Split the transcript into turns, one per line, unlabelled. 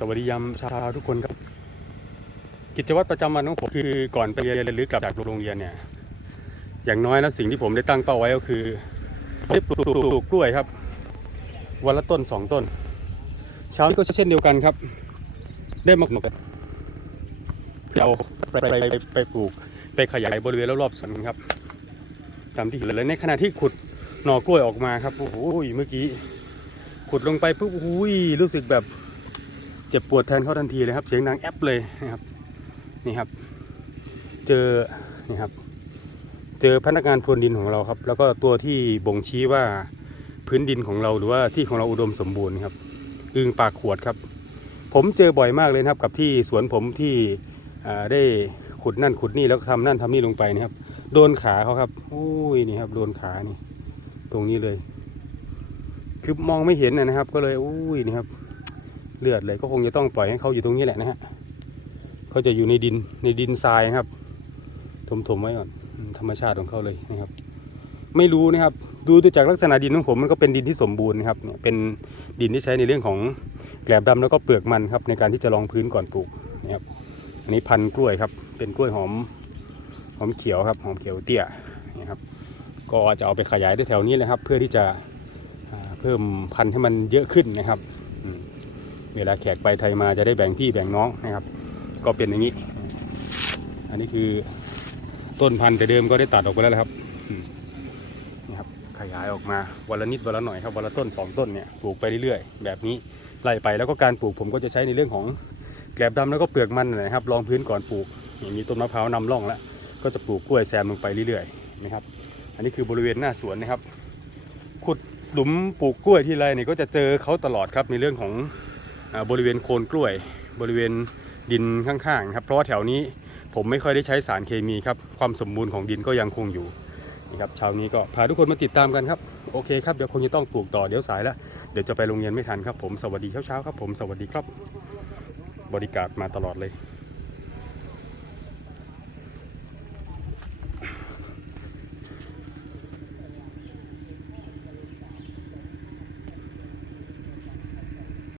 สวัสดียามเช้าทุกคนครับ กิจวัตรประจำวันของผมคือก่อนไปเรียนหรือกลับจากโรงเรียนเนี่ย อย่างน้อยนะสิ่งที่ผมได้ตั้งเป้าไว้ก็คือได้ปลูกปลูกกล้วยครับ วันละต้นสองต้น เช้านี้ก็เช่นเดียวกันครับ ได้มาเอาไปไปไปไปปลูกไปขยายบริเวณรอบๆสวนครับตามที่เห็นเลยในขณะที่ขุดหน่อกล้วยออกมาครับโอ้โหเมื่อกี้ขุดลงไปปุ๊บอุ้ยรู้สึกแบบ เจ็บปวดแทนเขาทันทีเลยครับ เสียงดังแอปเลยนะครับ นี่ครับ เจอ นี่ครับ เจอพนักงานพรวนดินของเราครับ แล้วก็ตัวที่บ่งชี้ว่าพื้นดินของเราหรือว่าที่ของเราอุดมสมบูรณ์ครับอึงปากขวดครับ ผมเจอบ่อยมากเลยนะครับ กับที่สวนผมที่ได้ขุดนั่นขุดนี่แล้วก็ทำนั่นทำนี่ลงไปนะครับ โดนขาเขาครับอุ้ยนี่ครับ โดนขานี่ ตรงนี้เลย คือมองไม่เห็นนะนะครับ ก็เลยอุ้ยนี่ครับ เลือดเลยก็คงจะต้องปล่อยให้เขาอยู่ตรงนี้แหละนะฮะเขาจะอยู่ในดินในดินทรายครับ ถมๆไว้ก่อนธรรมชาติของเขาเลยนะครับ ไม่รู้นะครับ ดูดูจากลักษณะดินของผมมันก็เป็นดินที่สมบูรณ์นะครับเนี่ยเป็นดินที่ใช้ในเรื่องของแกลบดำแล้วก็เปลือกมันครับ ในการที่จะรองพื้นก่อนปลูกนะครับ อันนี้พันธุ์กล้วยครับ เป็นกล้วยหอมหอมเขียวครับหอมเขียวเตี้ยนะครับ ก็จะเอาไปขยายแถวนี้เลยครับ เพื่อที่จะเพิ่มพันธุ์ให้มันเยอะขึ้นนะครับ เวลาแขกไปไทยมาจะได้แบ่งพี่แบ่งน้องนะครับ ก็เป็นอย่างนี้ อันนี้คือต้นพันธุ์แต่เดิมก็ได้ตัดออกไปแล้วนะครับนี่ครับขยายออกมาวันละนิดวันละหน่อยครับวันละต้นสองต้นเนี่ยปลูกไปเรื่อยๆ แบบนี้ไล่ไปแล้วก็การปลูกผมก็จะใช้ในเรื่องของแกลบดำแล้วก็เปลือกมันนะครับรองพื้นก่อนปลูกนี่มีต้นมะพร้าวนำร่องแล้วก็จะปลูกกล้วยแซมลงไปเรื่อยๆนะครับ อันนี้คือบริเวณหน้าสวนนะครับขุดหลุมปลูกกล้วยที่ไรเนี่ยก็จะเจอเขาตลอดครับในเรื่องของ บริเวณโคนกล้วย บริเวณดินข้างๆครับเพราะว่าแถวนี้ผมไม่ค่อยได้ใช้สารเคมีครับความสมบูรณ์ของดินก็ยังคงอยู่นี่ครับเช้านี้ก็พาทุกคนมาติดตามกันครับโอเคครับเดี๋ยวคงจะต้องปลูกต่อเดี๋ยวสายแล้วเดี๋ยวจะไปโรงเรียนไม่ทันครับผมสวัสดีเช้าๆครับผมสวัสดีครับ บริการมาตลอดเลย